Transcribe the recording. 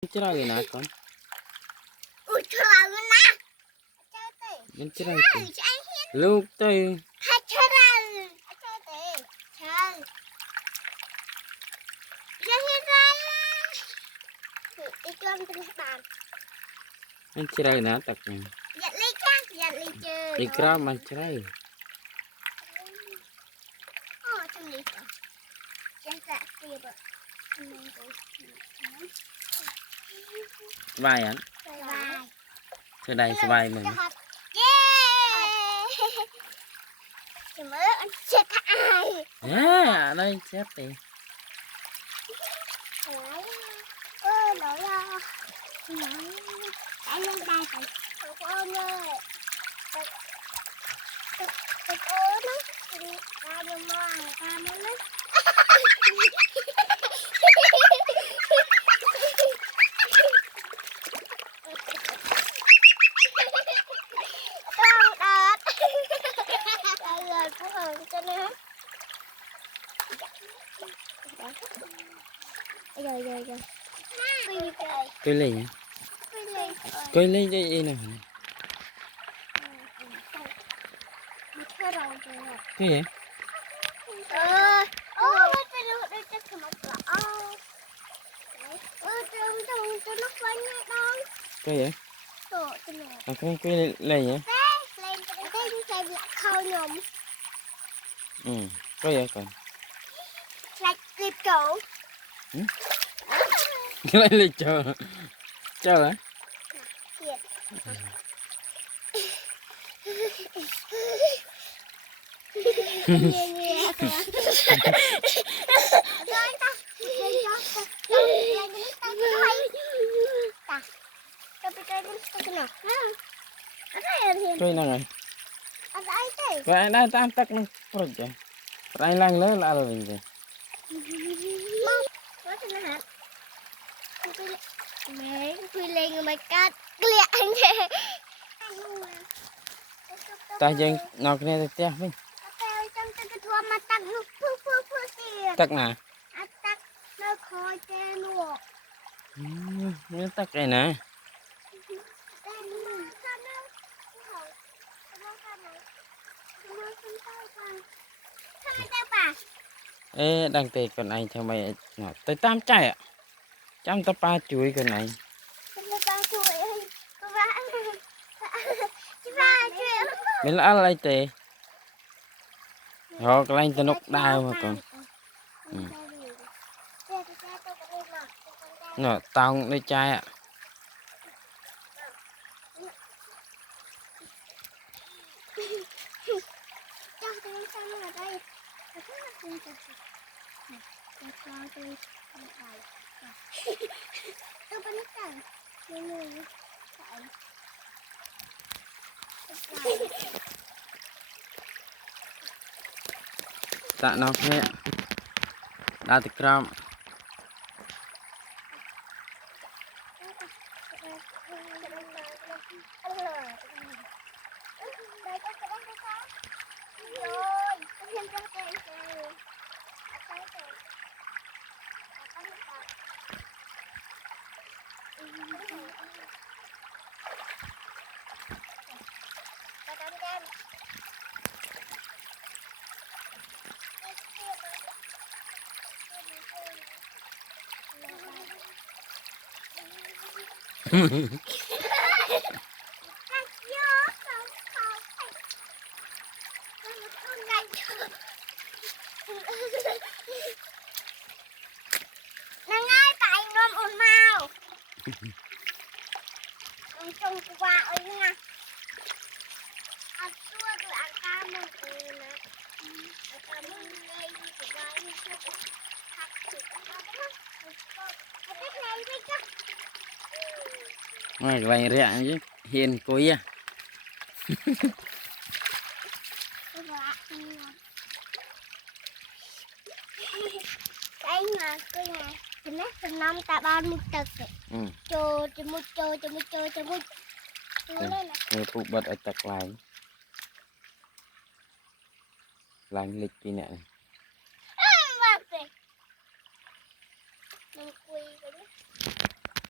Cerah ke nak con? Cerah na. Bên cerah itu. Lúc tới. Cerah. Itu am tengah bang. Bên cerah ke nak tak? Giật ly khác, giật ly chơi. Ikra mà cerah. Trong ly rồi. Chắc dạ kia bật. Vai anh. Vai. Từ đây vai mình. Yeah. Cảm ơn anh chết ai. À, đây chết đi. Nói ra. Anh lên đây phải. Con ơi. Cô nó. Ra đi mua hàng cam nó. Rồi. Coi lên. Coi lên đây gì nào. Cái gì? Cái gì? À, cái lên nhỉ? Ừ, cái gì còn? Cái lên chờ hả? Coi nào rồi? Coi anh đang tam tắc nó rồi chứ? Anh lang lớn là rồi gì? Mẹ quy lên mày cắt lẹ anh thế. Ta dân ngọc cái này tiếp đi. Tắc nè. Tắc nó khôi trên luôn. Nó tắc cái nè. Ê, đang tê con này cho mày ngọt tới 8 chai ạ. Trăm ta ba chuối con này. Mình là ăn lại tê. Rồi cái anh ta nốc đau mà còn. Nó tao cũng lấy chai ạ. Tạ nó mẹ. Đã thực ra. Nang ơi tại nôm ồn màu. Trông qua ấy nha. Tua tụi ăn cam một người nè. Cam một cây của ba đi chơi. Ngoài vài rẻ chứ. Hiền cối à. Cái mà cái này thì nó từ năm ta ban một tật cho một Rồi phụ bật ở tật lại. Lành lịch gì nè. Mình quỳ